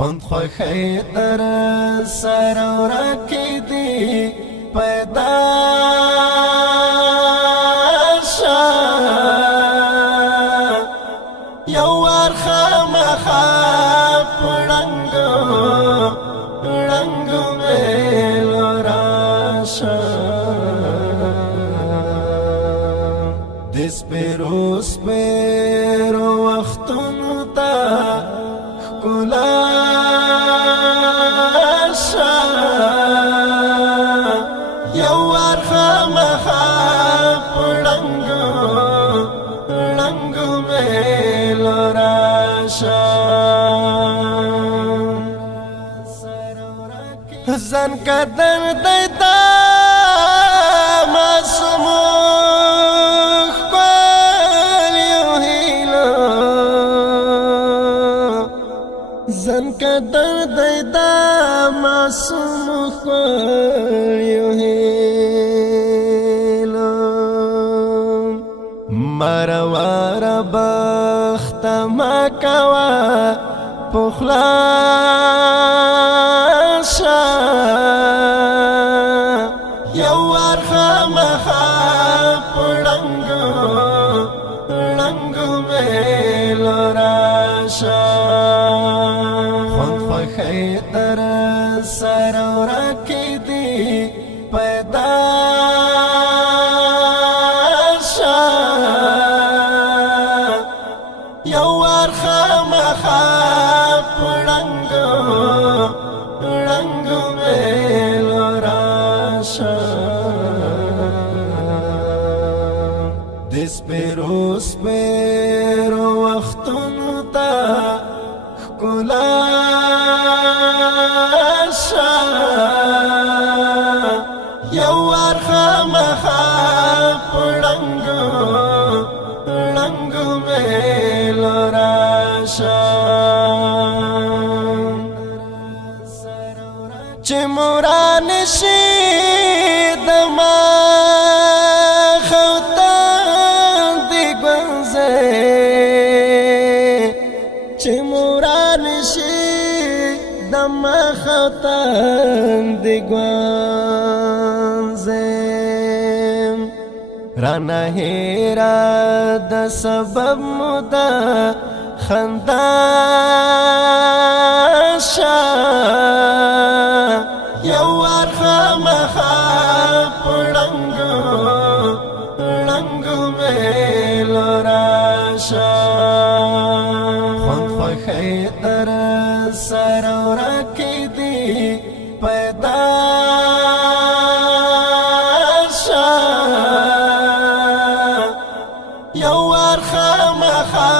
خوند خوخی در سر ورکی دی پیدا شا یو وار خامخا پړنګو رنګو میلو راشا دس پیرو وختونو تا ښکلا شا یو وار خامخا پړنګو رنګو میلو راشا زن کدن دیتا معصومو زن کدر دیدا معصوم خوریو هیلو مروار بخت مکوا پخلاشا یو وار خامخا پړنګو رنګو میلو راشا در سر ورکی دی پیدا شا یو وار خامخا پړنګو رنګو میلو راشا دس پیرو وختونو تا ښکلا یو وار خامخا پړنګو رنګو میلو راشا چې موران شي د ماخوتان دی ګونځې چې موران شي د ماخوتان دی ګونځې رانا هیرا د سبب مودا خندا شا یو وار خامخا پړنګو رنګو میلو راشا خوند خوخی در سر ورکی دی پیدا شا یو وار خامخا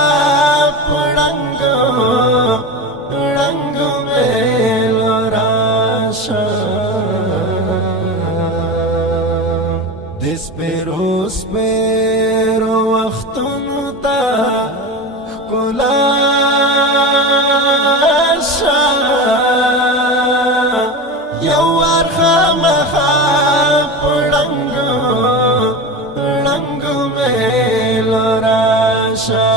پړنګو رنګو میلو راشا دس پیرو وختونو تا ښکلا شا یو وار خامخا پړنګو رنګو میلو راشا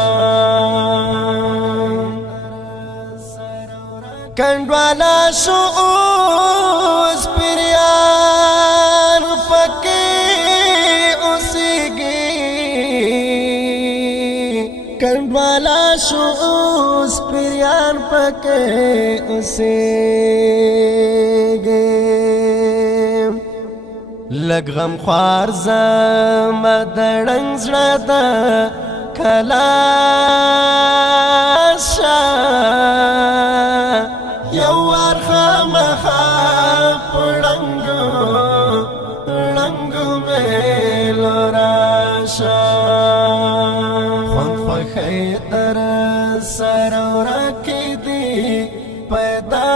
کنډوالا شو اوس پریان پکې اوسېږي کنډوالا شو اوس پریان پکې اوسېږي لږ غم خوار زما د ړنګ زړه ده خلاصه یو وار خامخا پړنګو رنګو میلو راشا خوند خوخی در سر ورکی دی پیدا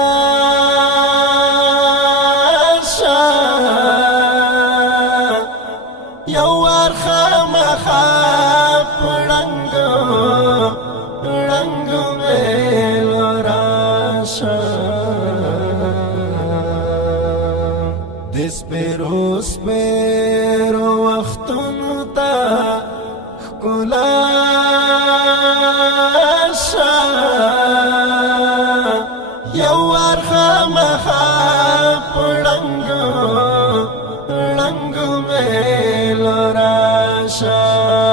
شا یو وار خامخا پړنګو رنګو میلو راشا دس پیرو وختونو تا ښکلا شا یو وار خامخا پړنګو لنګو میلو راشا